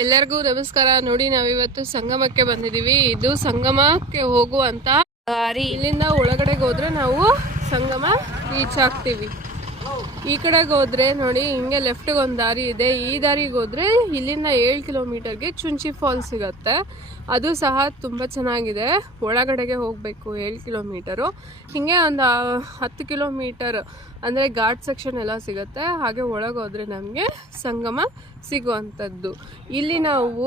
ಎಲ್ಲರಿಗೂ ನಮಸ್ಕಾರ. ನೋಡಿ ನಾವಿವತ್ತು ಸಂಗಮಕ್ಕೆ ಬಂದಿದ್ದೀವಿ. ಇದು ಸಂಗಮಕ್ಕೆ ಹೋಗುವಂತ ದಾರಿ. ಇಲ್ಲಿಂದ ಒಳಗಡೆಗೆ ಹೋದ್ರೆ ನಾವು ಸಂಗಮ ರೀಚ್ ಆಗ್ತೀವಿ. ಈ ಕಡೆಗೆ ಹೋದ್ರೆ ನೋಡಿ ಹಿಂಗೆ ಲೆಫ್ಟ್ಗೆ ಒಂದು ದಾರಿ ಇದೆ. ಈ ದಾರಿಗೆ ಹೋದ್ರೆ ಇಲ್ಲಿಂದ 7 ಕಿಲೋಮೀಟರ್ಗೆ ಚುಂಚಿ ಫಾಲ್ಸ್ ಸಿಗತ್ತೆ. ಅದು ಸಹ ತುಂಬ ಚೆನ್ನಾಗಿದೆ. ಒಳಗಡೆಗೆ ಹೋಗಬೇಕು 7 ಕಿಲೋಮೀಟರು. ಹಿಂಗೆ ಒಂದು 10 ಕಿಲೋಮೀಟರ್ ಅಂದರೆ ಘಾಟ್ ಸೆಕ್ಷನ್ ಎಲ್ಲ ಸಿಗುತ್ತೆ. ಹಾಗೆ ಒಳಗೆ ಹೋದರೆ ನಮಗೆ ಸಂಗಮ ಸಿಗುವಂಥದ್ದು. ಇಲ್ಲಿ ನಾವು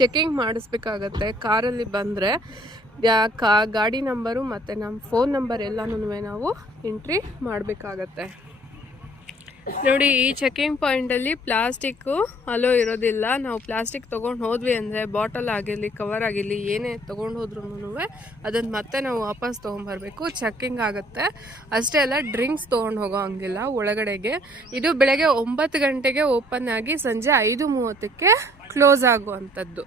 ಚೆಕಿಂಗ್ ಮಾಡಿಸ್ಬೇಕಾಗತ್ತೆ. ಕಾರಲ್ಲಿ ಬಂದರೆ ಗಾಡಿ ನಂಬರು ಮತ್ತು ನಮ್ಮ ಫೋನ್ ನಂಬರ್ ಎಲ್ಲನೂ ನಾವು ಎಂಟ್ರಿ ಮಾಡಬೇಕಾಗತ್ತೆ. ನೋಡಿ, ಈ ಚೆಕಿಂಗ್ ಪಾಯಿಂಟಲ್ಲಿ ಪ್ಲಾಸ್ಟಿಕ್ಕು ಅಲೋ ಇರೋದಿಲ್ಲ. ನಾವು ಪ್ಲಾಸ್ಟಿಕ್ ತೊಗೊಂಡು ಹೋದ್ವಿ ಅಂದರೆ ಬಾಟಲ್ ಆಗಿರಲಿ ಕವರ್ ಆಗಿರಲಿ ಏನೇ ತೊಗೊಂಡು ಹೋದ್ರೂ ಅದನ್ನು ಮತ್ತೆ ನಾವು ವಾಪಸ್ ತೊಗೊಂಬರ್ಬೇಕು. ಚೆಕಿಂಗ್ ಆಗುತ್ತೆ. ಅಷ್ಟೇ ಅಲ್ಲ, ಡ್ರಿಂಕ್ಸ್ ತೊಗೊಂಡು ಹೋಗೋ ಹಂಗಿಲ್ಲ ಒಳಗಡೆಗೆ. ಇದು ಬೆಳಗ್ಗೆ 9 ಗಂಟೆಗೆ ಓಪನ್ ಆಗಿ ಸಂಜೆ 5:30ಕ್ಕೆ ಕ್ಲೋಸ್ ಆಗುವಂಥದ್ದು.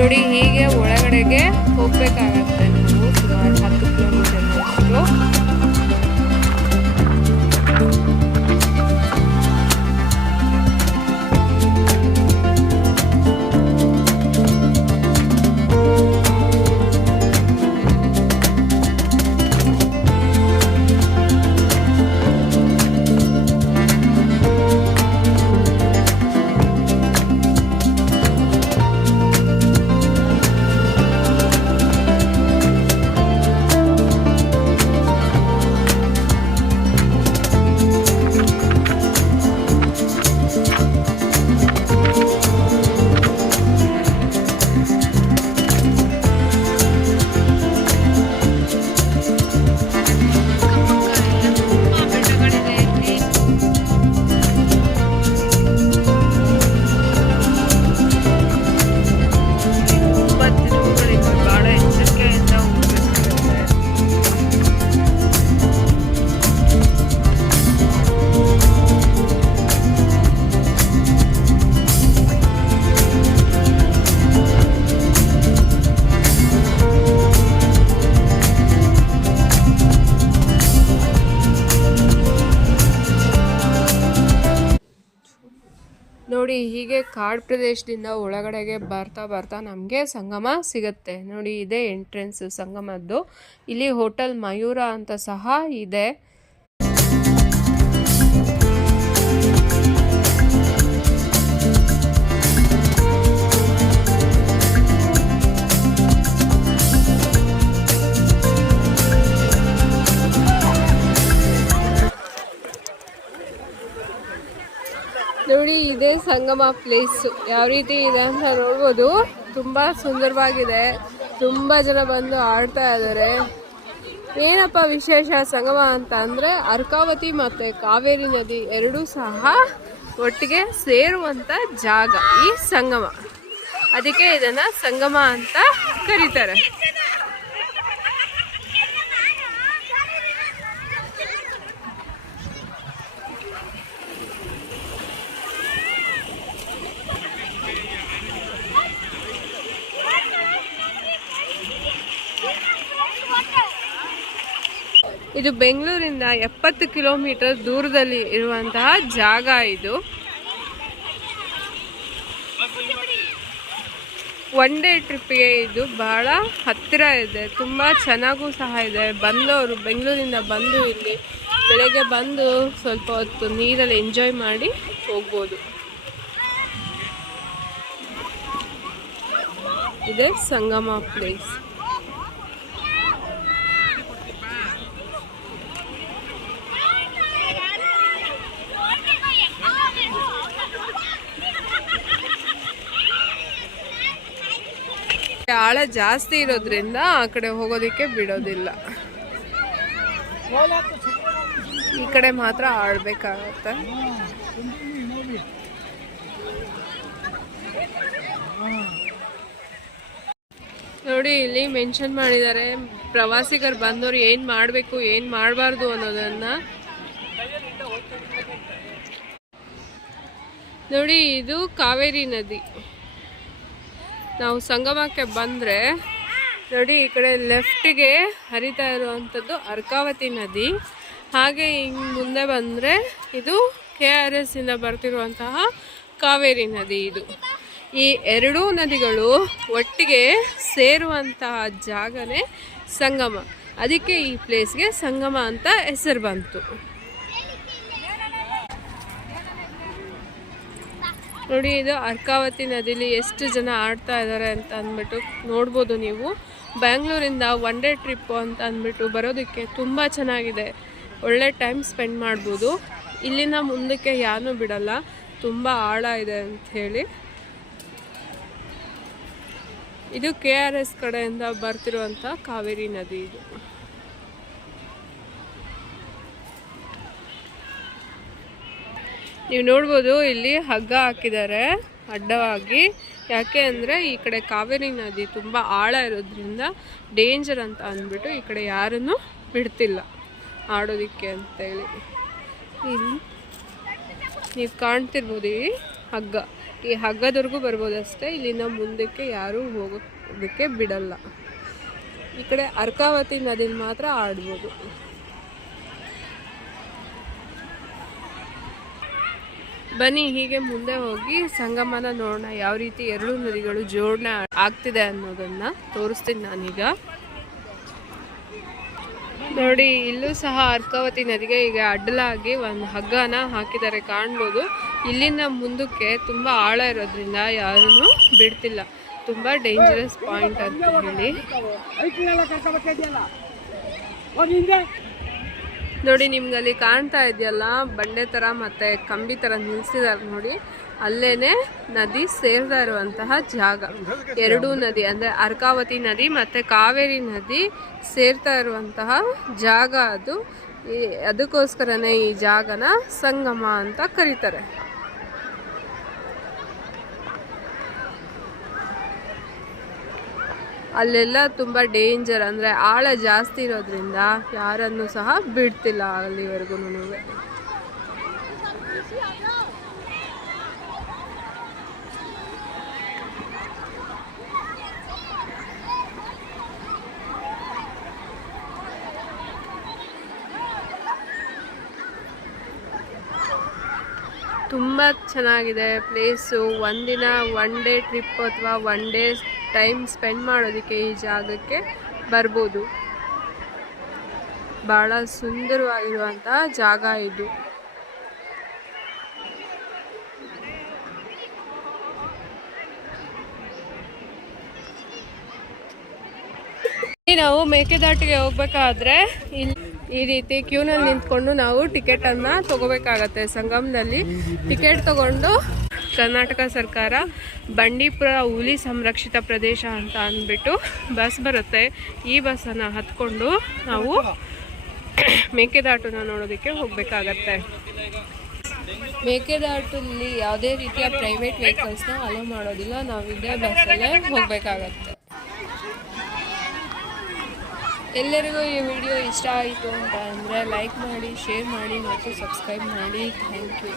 ನೋಡಿ, ಹೀಗೆ ಒಳಗಡೆಗೆ ಹೋಗ್ಬೇಕಾಗತ್ತೆ. ನಾವು ಸುಮಾರು 10 ಕಿಲೋಮೀಟರ್ ಅಷ್ಟು. ನೋಡಿ, ಹೀಗೆ ಕಾಡು ಪ್ರದೇಶದಿಂದ ಒಳಗಡೆಗೆ ಬರ್ತಾ ನಮಗೆ ಸಂಗಮ ಸಿಗುತ್ತೆ. ನೋಡಿ, ಇದೇ ಎಂಟ್ರೆನ್ಸ್ ಸಂಗಮದ್ದು. ಇಲ್ಲಿ ಹೋಟೆಲ್ ಮಯೂರ ಅಂತ ಸಹ ಇದೆ. ನೋಡಿ, ಇದೇ ಸಂಗಮ ಪ್ಲೇಸ್. ಯಾವ ರೀತಿ ಇದೆ ಅಂತ ನೋಡ್ಬೋದು. ತುಂಬ ಸುಂದರವಾಗಿದೆ. ತುಂಬ ಜನ ಬಂದು ಆಡ್ತಾ ಇದ್ದಾರೆ. ಏನಪ್ಪ ವಿಶೇಷ ಸಂಗಮ ಅಂತ ಅಂದರೆ ಅರ್ಕಾವತಿ ಮತ್ತು ಕಾವೇರಿ ನದಿ ಎರಡೂ ಸಹ ಒಟ್ಟಿಗೆ ಸೇರುವಂಥ ಜಾಗ ಈ ಸಂಗಮ. ಅದಕ್ಕೆ ಇದನ್ನು ಸಂಗಮ ಅಂತ ಕರೀತಾರೆ. ಇದು ಬೆಂಗಳೂರಿಂದ 70 ಕಿಲೋಮೀಟರ್ ದೂರದಲ್ಲಿ ಇರುವಂತಹ ಜಾಗ. ಇದು ಒನ್ ಡೇ ಟ್ರಿಪ್ಗೆ ಇದು ಬಹಳ ಹತ್ತಿರ ಇದೆ. ತುಂಬ ಚೆನ್ನಾಗೂ ಸಹ ಇದೆ. ಬಂದವರು ಬೆಂಗಳೂರಿಂದ ಬಂದು ಇಲ್ಲಿ ಬೆಳಗ್ಗೆ ಬಂದು ಸ್ವಲ್ಪ ಹೊತ್ತು ನೀರಲ್ಲಿ ಎಂಜಾಯ್ ಮಾಡಿ ಹೋಗ್ಬೋದು. ಇದೇ ಸಂಗಮ ಪ್ಲೇಸ್. ಆಳ ಜಾಸ್ತಿ ಇರೋದ್ರಿಂದ ಆ ಕಡೆ ಹೋಗೋದಕ್ಕೆ ಬಿಡೋದಿಲ್ಲ. ಈ ಕಡೆ ಮಾತ್ರ ಆಡ್ಬೇಕಾಗತ್ತೆ. ನೋಡಿ, ಇಲ್ಲಿ ಮೆನ್ಷನ್ ಮಾಡಿದ್ದಾರೆ ಪ್ರವಾಸಿಗರು ಬಂದವರು ಏನು ಮಾಡಬೇಕು ಏನು ಮಾಡಬಾರ್ದು ಅನ್ನೋದನ್ನು. ನೋಡಿ ಇದು ಕಾವೇರಿ ನದಿ. ನಾವು ಸಂಗಮಕ್ಕೆ ಬಂದರೆ ನೋಡಿ ಈ ಕಡೆ ಲೆಫ್ಟಿಗೆ ಹರಿತಾ ಇರುವಂಥದ್ದು ಅರ್ಕಾವತಿ ನದಿ. ಹಾಗೆ ಹಿಂಗೆ ಮುಂದೆ ಬಂದರೆ ಇದು KRS ಇಂದ ಬರ್ತಿರುವಂತಹ ಕಾವೇರಿ ನದಿ. ಇದು ಈ ಎರಡೂ ನದಿಗಳು ಒಟ್ಟಿಗೆ ಸೇರುವಂತಹ ಜಾಗನೇ ಸಂಗಮ. ಅದಕ್ಕೆ ಈ ಪ್ಲೇಸ್ಗೆ ಸಂಗಮ ಅಂತ ಹೆಸರು ಬಂತು. ನೋಡಿ ಇದು ಅರ್ಕಾವತಿ ನದಿಲಿ ಎಷ್ಟು ಜನ ಆಡ್ತಾ ಇದ್ದಾರೆ ಅಂತ ಅಂದ್ಬಿಟ್ಟು ನೋಡ್ಬೋದು ನೀವು. ಬ್ಯಾಂಗ್ಳೂರಿಂದ 1 ಡೇ ಟ್ರಿಪ್ಪು ಅಂತ ಅಂದ್ಬಿಟ್ಟು ಬರೋದಕ್ಕೆ ತುಂಬ ಚೆನ್ನಾಗಿದೆ. ಒಳ್ಳೆ ಟೈಮ್ ಸ್ಪೆಂಡ್ ಮಾಡ್ಬೋದು. ಇಲ್ಲಿಂದ ಮುಂದಕ್ಕೆ ಯಾರೂ ಬಿಡಲ್ಲ, ತುಂಬ ಆಳ ಇದೆ ಅಂಥೇಳಿ. ಇದು KRS ಕಡೆಯಿಂದ ಬರ್ತಿರುವಂಥ ಕಾವೇರಿ ನದಿ. ಇದು ನೀವು ನೋಡ್ಬೋದು ಇಲ್ಲಿ ಹಗ್ಗ ಹಾಕಿದ್ದಾರೆ ಅಡ್ಡವಾಗಿ. ಯಾಕೆ ಅಂದರೆ ಈ ಕಡೆ ಕಾವೇರಿ ನದಿ ತುಂಬ ಆಳ ಇರೋದ್ರಿಂದ ಡೇಂಜರ್ ಅಂತ ಅಂದ್ಬಿಟ್ಟು ಈ ಕಡೆ ಯಾರನ್ನು ಬಿಡ್ತಿಲ್ಲ ಆಡೋದಕ್ಕೆ ಅಂತೇಳಿ. ಇಲ್ಲಿ ನೀವು ಕಾಣ್ತಿರ್ಬೋದು ಈ ಹಗ್ಗ. ಈ ಹಗ್ಗದವರೆಗೂ ಬರ್ಬೋದಷ್ಟೇ, ಇಲ್ಲಿಂದ ಮುಂದಕ್ಕೆ ಯಾರೂ ಹೋಗೋದಕ್ಕೆ ಬಿಡಲ್ಲ. ಈ ಕಡೆ ಅರ್ಕಾವತಿ ನದಿಲಿ ಮಾತ್ರ ಆಡ್ಬೋದು. ಬನ್ನಿ ಹೀಗೆ ಮುಂದೆ ಹೋಗಿ ಸಂಗಮನ ನೋಡೋಣ, ಯಾವ ರೀತಿ ಎರಡು ನದಿಗಳು ಜೋಡಣೆ ಆಗ್ತಿದೆ ಅನ್ನೋದನ್ನು ತೋರಿಸ್ತೀನಿ ನಾನೀಗ. ನೋಡಿ ಇಲ್ಲೂ ಸಹ ಅರ್ಕಾವತಿ ನದಿಗೆ ಈಗ ಅಡ್ಡಲಾಗಿ ಒಂದು ಹಗ್ಗನ ಹಾಕಿದ್ದಾರೆ, ಕಾಣ್ಬೋದು. ಇಲ್ಲಿಂದ ಮುಂದಕ್ಕೆ ತುಂಬ ಆಳ ಇರೋದ್ರಿಂದ ಯಾರನ್ನು ಬಿಡ್ತಿಲ್ಲ. ತುಂಬ ಡೇಂಜರಸ್ ಪಾಯಿಂಟ್ ಅಂತ ಹೇಳಿ. ನೋಡಿ ನಿಮ್ಗಲ್ಲಿ ಕಾಣ್ತಾ ಇದೆಯಲ್ಲ ಬಂಡೆ ಥರ ಮತ್ತು ಕಂಬಿ ಥರ ನಿಲ್ಲಿಸಿದ್ದಾರೆ ನೋಡಿ, ಅಲ್ಲೇ ನದಿ ಸೇರ್ತಾ ಇರುವಂತಹ ಜಾಗ. ಎರಡೂ ನದಿ ಅಂದರೆ ಅರ್ಕಾವತಿ ನದಿ ಮತ್ತು ಕಾವೇರಿ ನದಿ ಸೇರ್ತಾ ಇರುವಂತಹ ಜಾಗ ಅದು. ಅದಕ್ಕೋಸ್ಕರನೇ ಈ ಜಾಗನ ಸಂಗಮ ಅಂತ ಕರೀತಾರೆ. ಅಲ್ಲೆಲ್ಲ ತುಂಬ ಡೇಂಜರ್, ಅಂದರೆ ಆಳ ಜಾಸ್ತಿ ಇರೋದ್ರಿಂದ ಯಾರನ್ನು ಸಹ ಬಿಡ್ತಿಲ್ಲ ಅಲ್ಲಿವರೆಗೂ. ತುಂಬ ಚೆನ್ನಾಗಿದೆ ಪ್ಲೇಸು. ಒಂದಿನ 1 ಡೇ ಟ್ರಿಪ್ ಅಥವಾ 1 ಡೇ ಟೈಮ್ ಸ್ಪೆಂಡ್ ಮಾಡೋದಕ್ಕೆ ಈ ಜಾಗಕ್ಕೆ ಬರ್ಬೋದು. ಭಾಳ ಸುಂದರವಾಗಿರುವಂತಹ ಜಾಗ ಇದು. ನಾವು ಮೇಕೆದಾಟಿಗೆ ಹೋಗ್ಬೇಕಾದ್ರೆ ಇಲ್ಲಿ ಈ ರೀತಿ ಕ್ಯೂನಲ್ಲಿ ನಿಂತ್ಕೊಂಡು ನಾವು ಟಿಕೆಟನ್ನು ತಗೋಬೇಕಾಗತ್ತೆ. ಸಂಗಮದಲ್ಲಿ ಟಿಕೆಟ್ ತಗೊಂಡು ಕರ್ನಾಟಕ ಸರ್ಕಾರ ಬಂಡೀಪುರ ಹುಲಿ ಸಂರಕ್ಷಿತ ಪ್ರದೇಶ ಅಂತ ಅಂದ್ಬಿಟ್ಟು ಬಸ್ ಬರುತ್ತೆ. ಈ ಬಸ್ಸನ್ನು ಹತ್ಕೊಂಡು ನಾವು ಮೇಕೆದಾಟನ್ನ ನೋಡೋದಕ್ಕೆ ಹೋಗಬೇಕಾಗತ್ತೆ. ಮೇಕೆದಾಟಲ್ಲಿ ಯಾವುದೇ ರೀತಿಯ ಪ್ರೈವೇಟ್ ವೆಹಿಕಲ್ಸ್ನ ಅಲೋ ಮಾಡೋದಿಲ್ಲ. ನಾವು ಇದೇ ಬಸ್ಸಲ್ಲೇ ಹೋಗಬೇಕಾಗತ್ತೆ. ಎಲ್ಲರಿಗೂ ಈ ವಿಡಿಯೋ ಇಷ್ಟ ಆಯಿತು ಅಂತ ಅಂದರೆ ಲೈಕ್ ಮಾಡಿ, ಶೇರ್ ಮಾಡಿ ಮತ್ತು ಸಬ್ಸ್ಕ್ರೈಬ್ ಮಾಡಿ. Thank you.